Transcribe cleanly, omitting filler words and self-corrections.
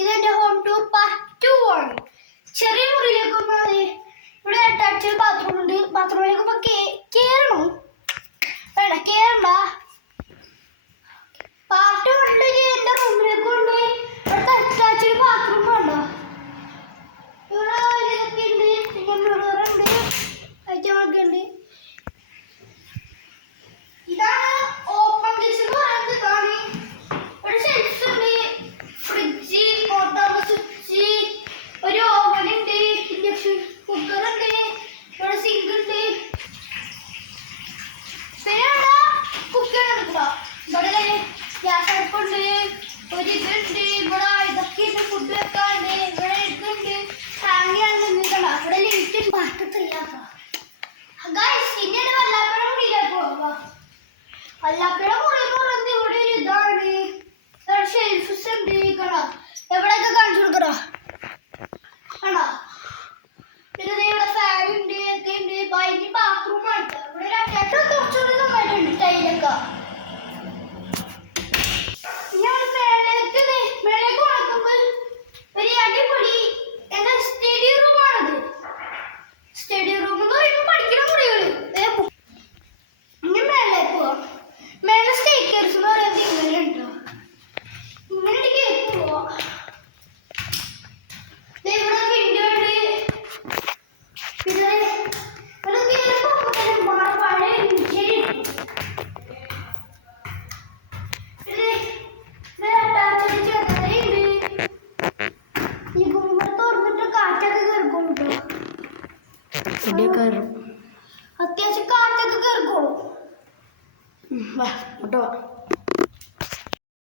ഇതെന്റെ home tour part 2 ആണ്. ചെറിയ മുറിയിലേക്ക് വന്നാൽ ഇവിടെ അറ്റാച്ച്ഡ് ബാത്റൂം ഉണ്ട്. ബാത്റൂമിലേക്ക് ഇപ്പൊ കേറണം. വേണ്ട കേറണ്ട. പാർട്ട് 1 എന്റെ റൂമിലേക്ക് കൊണ്ടുപോയി